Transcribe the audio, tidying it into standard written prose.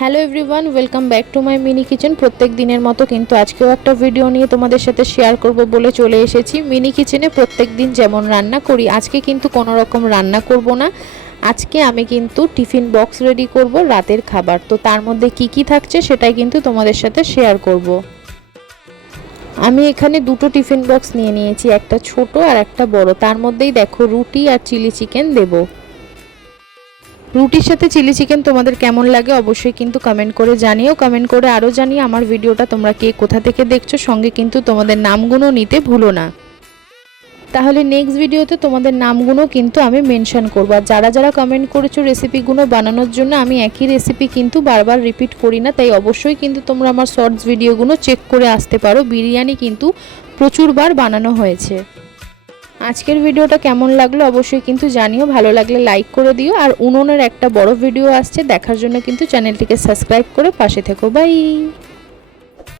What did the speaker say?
Hello everyone, welcome back to my mini kitchen. প্রত্যেক দিনের মতো কিন্তু আজকেও একটা ভিডিও নিয়ে তোমাদের সাথে শেয়ার করব বলে চলে এসেছি। মিনি কিচেনে প্রত্যেক দিন যেমন রান্না করি, আজকে কিন্তু কোনো রকম রান্না করব না। আজকে আমি কিন্তু টিফিন বক্স রেডি করব রাতের খাবার। তো তার মধ্যে কি কি থাকছে সেটাই কিন্তু তোমাদের সাথে শেয়ার করব। আমি এখানে দুটো টিফিন বক্স নিয়ে নিয়েছি, একটা ছোট আর একটা বড়। তার মধ্যেই দেখো রুটি আর চিলি চিকেন দেবো। রুটির সাথে চিলি চিকেন তোমাদের কেমন লাগে অবশ্যই কিন্তু কমেন্ট করে জানিও। কমেন্ট করে আরও জানিয়ে আমার ভিডিওটা তোমরা কে কোথা থেকে দেখছো, সঙ্গে কিন্তু তোমাদের নামগুলো নিতে ভুলো না। তাহলে নেক্সট ভিডিওতে তোমাদের নামগুলো কিন্তু আমি মেনশন করব। আর যারা যারা কমেন্ট করেছো রেসিপিগুলো বানানোর জন্য, আমি একই রেসিপি কিন্তু বারবার রিপিট করি না, তাই অবশ্যই কিন্তু তোমরা আমার শর্টস ভিডিওগুলো চেক করে আসতে পারো। বিরিয়ানি কিন্তু প্রচুরবার বানানো হয়েছে। আজকের ভিডিওটা কেমন লাগলো অবশ্যই কিন্তু জানিও। ভালো লাগলে লাইক করে দিও। আর উনুনের একটা বড় ভিডিও আসছে, দেখার জন্য কিন্তু চ্যানেলটিকে সাবস্ক্রাইব করে পাশে থেকো। বাই।